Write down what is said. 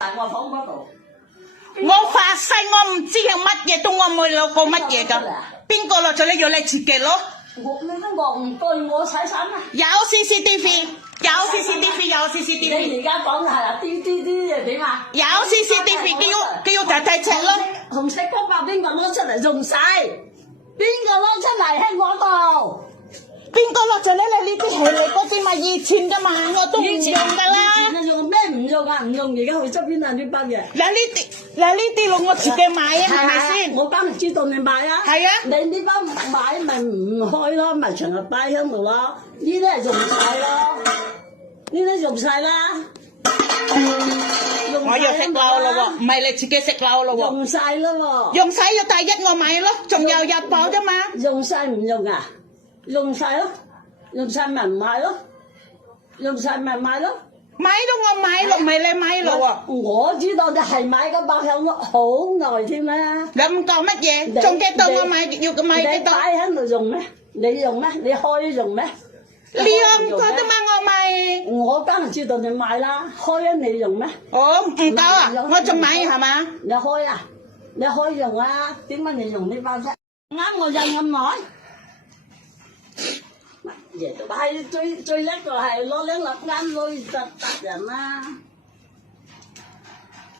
我房嗰度。我發誓我唔知係乜嘢，到我冇攞過乜嘢㗎。邊個落咗你要你自己攞？我唔對我洗衫啊！有 CCTV， 有 CCTV， 有 CCTV。你而家講嘅係啊？啲嘢點啊？有 CCTV， 佢要大隻咯。紅色光把邊個攞出嚟用晒？邊個攞出嚟喺我度？邊個落咗你呢啲係你嗰啲咪以前㗎嘛，我都唔用㗎啦。以前用咩唔用啊？唔用而家去側邊啊呢班嘢。嗱呢啲路我自己買啊，係咪先？我當然知道你買啊。係啊。你呢班買咪唔開咯，咪成日擺喺度咯。呢啲係用晒咯，呢啲用晒啦。我要食漏咯喎，唔係你自己食漏咯喎。用晒咯喎。用晒要第一我買咯，仲有入寶啫嘛。用晒唔用啊？用晒咯，用晒咪唔買咯，用晒咪買咯。買咯我買咯，唔係你買咯喎。我知道你係買個包響好耐添啦。你唔講乜嘢？仲幾多我買要咁買幾多？你擺喺度用咩？你用咩？你開用咩？兩個啫嘛我買。我當然知道你買啦，開啊你用咩？哦唔夠啊，我仲買係嘛？你開啊？你開用啊？點解你用呢包啫？啱我印咁耐。乜嘢都係最叻就係攞兩粒啱攞就得人啦。